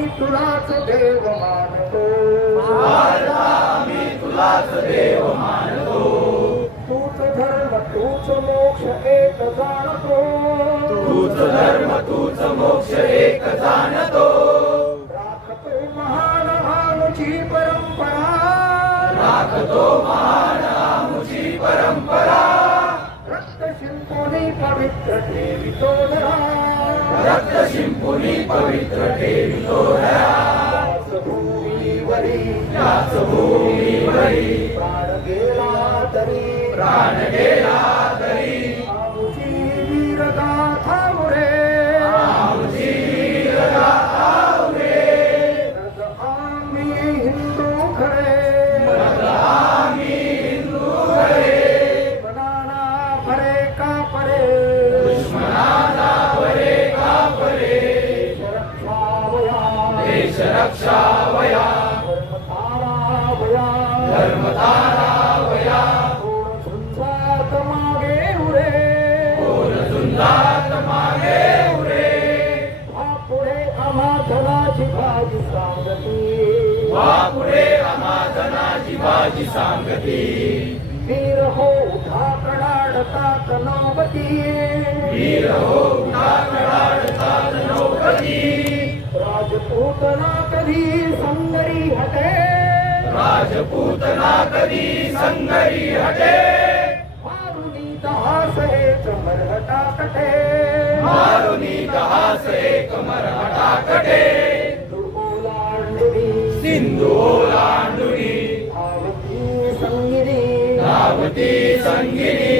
आम्ही तुलाच देव मानतो. महाराजा आम्ही तुलाच देव मानतो तूच धर्म तूच मोक्ष एक जाणतो. तूच धर्म तूच मोक्ष एक जाणतो राखतो महान आमची परंपरा. राखतो महान शिंपोनी पवित्र ठेवितो धरा रक्त शिंपुनी पवित्र भूमीवरी याच भूमीवरी प्राण गेला तरी प्राण गेला तरी आमची वीरगाथा मुरे आमची वीरगाथा रग आम्ही हिंदू खरे आम्ही हिंदू खरे बनाना परे रक्षावया। धर्मतारावया। धर्मतारा वया कोण झुंजात मागे उरे। झुंजात मागे उरे। पुढे आम्हा धनाची भाजी सांगती पुढे आम्हा धनाची बाजी सांगती वीर हो उठा कडाडता नौबती वीर हो राजपूतना कधी संगरी हटे। राजपूतना कधी संगरी हटे। मारुनी दहास एक मरहटा कटे मारुनी दहास एक मराठा कटे दुर्बोलांडुरी सिंधू ओलांडुनी आवती संगिरी धावती संगिनी।